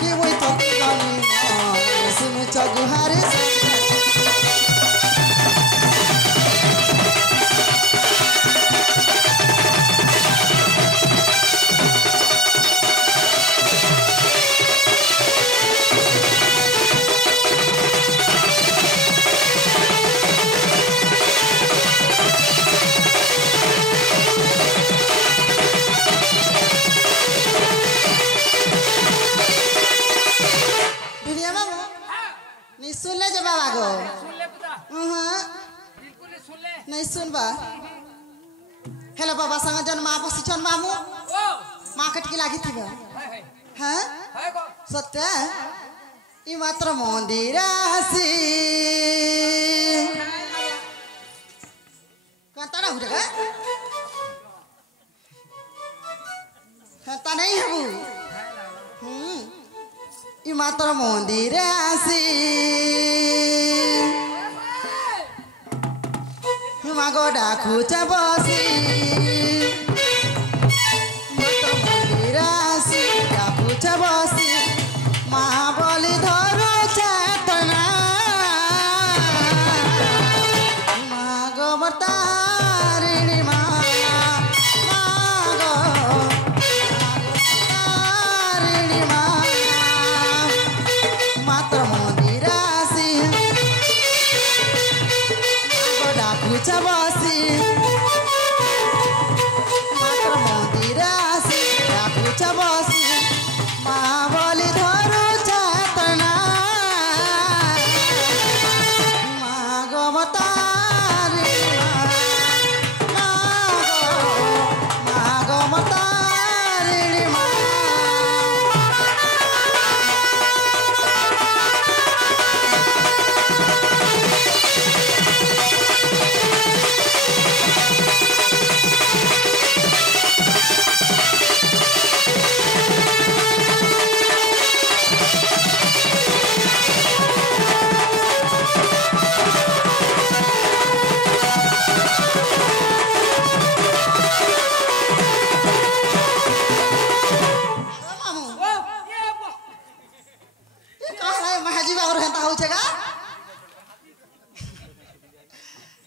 कि मुई थकी गली सुनु चगुहारे नहीं सुनबा हेलो बाबा संग जन माँ बसी छन मामू माँ कटकी लागी थी हाँ सत्य ई मात्र मंदिर आसी कहता ना हुरेगा कहता नहीं हबू ई मात्र मंदिर आसी मागो डाकुचा बसी मत मंदिरासी डाकुचा बसी महाबली धरो चेतना मागो मतारिणी माया मागो मतारिणी माया मात्र मंदिरासी डाकुचा बसी मात्र मंदिरासी डाकुचा बसी महाबली धरो चेतना मागो मतारी मागो मतारिणी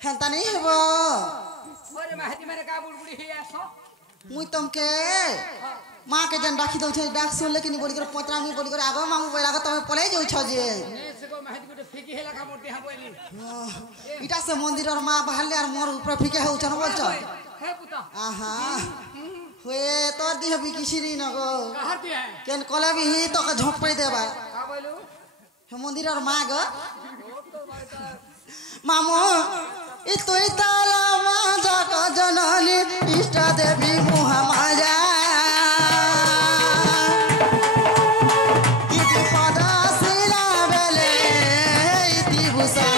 हेंता नहीं हेबो ओरे महती मेरे का बुलबुली ही आसो मुई तुमके मां के जन राखी दउ छे डाक सुन लेकिन बोली कर पोतरा मी बोली कर आगो मामू बोला का तमे पले जाउ छ जे ने से को महती को फेकी हेला का मोटी हा बोली इटा से मंदिर और मां बहाले और मोर ऊपर फेके हो छ न बोल छ हे पुता आहा होए तोर दी हबी किसिरी न गो कहां ती है केन कोला भी ही तो का झोपड़ी देबा का बोलू हे मंदिर और मां गो मामू इतुई ताला माजा का जननी इष्ट देवी मुहा माया इति पदा सिला बेले इति भूषा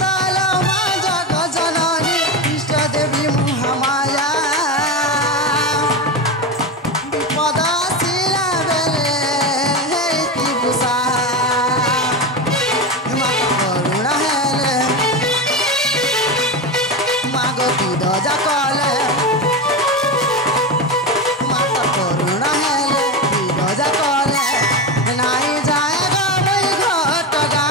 ताला माजा का जननी इष्ट देवी मुहा माया पदा सिला बेले जा कले माता करुणा है जा कले नहीं जाएगा वही घटगा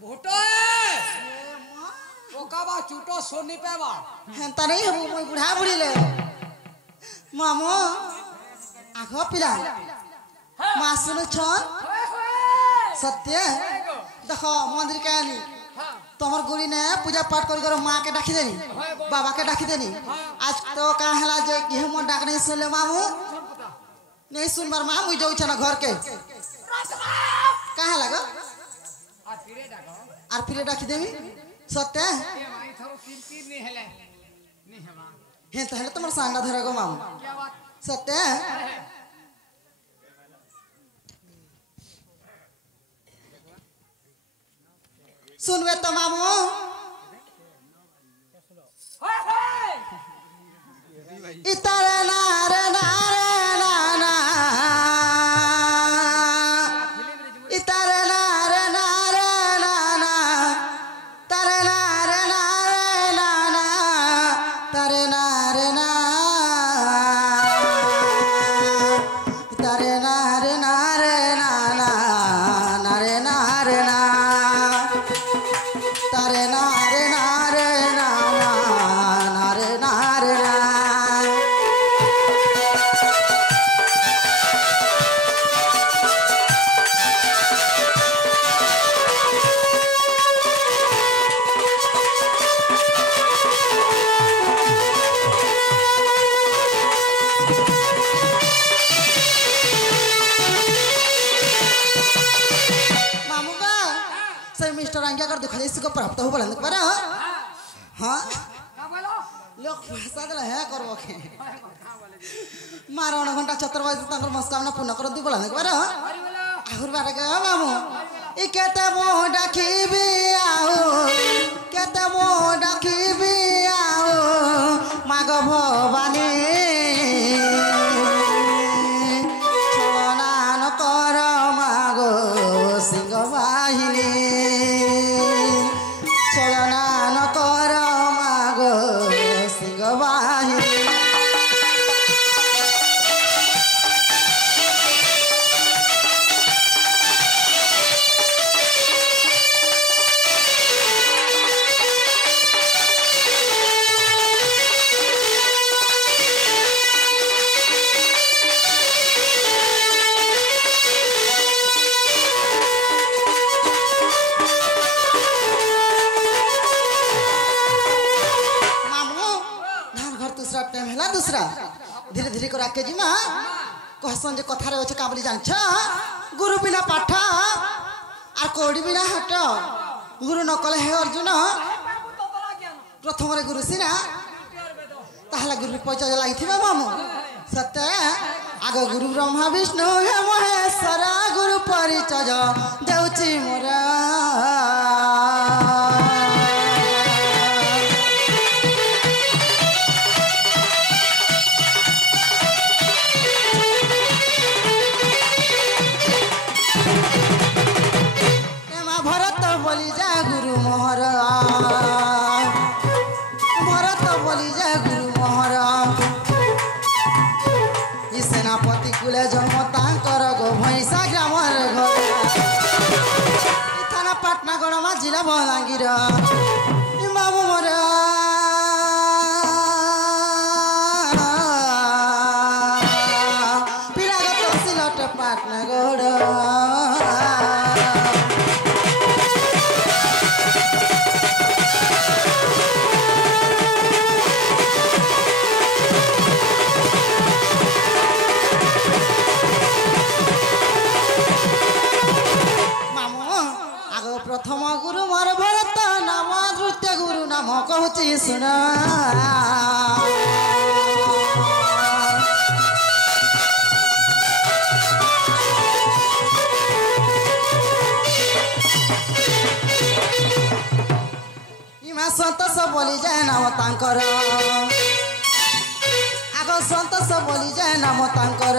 भोटो ओ काबा चूटो सोनी पेवा हेंता नहीं हो मोय बुढ़ा बुढ़ी ले मामो आखो पिला मां सुनो छन सत्य देखो मंदिर के आनी तमर गुरी ने पूजा पाठ कर मां के डाकी देनी बाबा के डाकी देनी आज तो का हला जे कि हम डाक नहीं सुनले मामू नहीं सुन बार मां मुई जाउ छना घर के कहां लगो आर फिरे डाकी देवी सत्य ये माई थरो तीन नहीं हेले नहीं हमा हे तो हेले तमर सांगा धरे गो मामू क्या बात सत्य सुनवे तो मामू इतरे ना रे ना खाली इसको प्राप्त हो बोलन पर हां का बोलो लोक भाषा दला है करबो के मारण घंटा चतुर्बाज तंकर मनस्कामना पूर्ण कर दी बोलन पर हरि बोलो आहुर बारे के मामू ई केते मो डाकिबी आउ केते मो डाकिबी आउ माग भवानी छलनान कर माग सिंह बाहिनी छलनान कर माग सिंह बाहिनी दूसरा धीरे धीरे कर आके जिमा कहसन जे कथारे अछि का बोली जानछ गुरु बिना पाठ आर कोडी बिना हट गुरु न कले हे अर्जुन प्रथम रे गुरु सिना ताहला गुरु परिचय लागिथिबा मामू सत्य आग गुरु ब्रह्मा विष्णु हे महेश्वर गुरु परिचय देउची मोरा सेनापति कुले जन्म तांकर गो भैंसा ग्रामर घर थाना पाटना गणमा जिला बलांगीर बाबू मोर पिलागत सिलट पाटना गढ़ प्रथम गुरु मोर भरत नाम द्वितीय गुरु नाम कहूची सुना इमा संतोष बोली जाए नाम तांकर आग संतोष बोली जाए नाम तांकर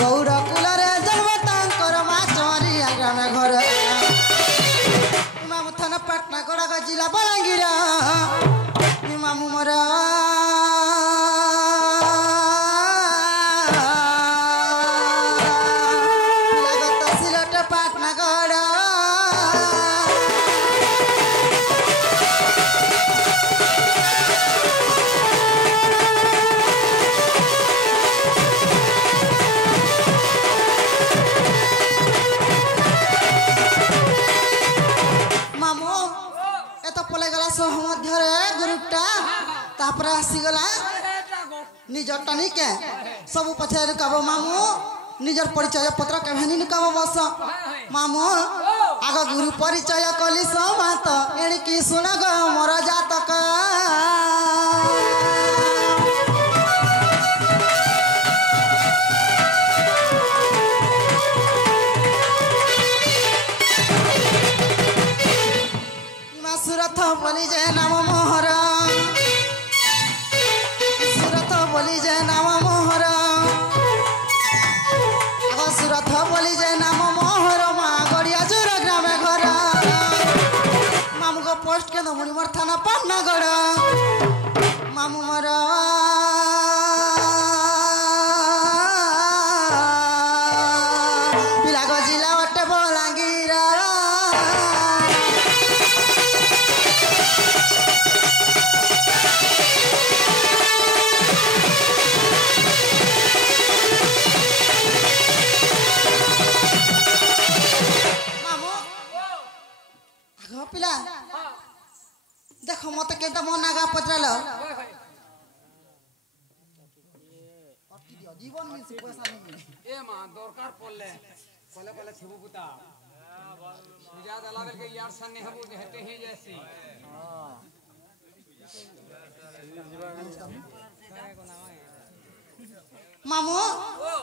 गौर कुलरे जन्म तांकर माचरिया ग्राम घर मामू थाना पाटना गड़ा जिला बलांगीर मामू मोर लागत सिलट पाटना गड़ा तापर आसीगला निजर टनिके सब पछे कब मामू निजर परिचय पत्र केभेनी कब बस मामू आग गुरु परिचय कली समात एणिकी सुन ग मोर जातक सुरथ बोली जय नाम मोहर सुरथ बोली जय नाम मोहर आग सुरथ बोली जय नाम मोहर मा गड़िया जोर ग्रामे घर मामू को पोस्ट के दमुनी मोर थाना पाटना गड़ मामू मोर पिलाग जिला वटे बलांगीर पिला देख मत के मन आगा पचराल जीवन में पैसा नहीं ए मां दरकार पड़ले कले कले थेबु पुता पूजा दला बेल के यार सन नेहबू कहते ही जैसी मामू ओ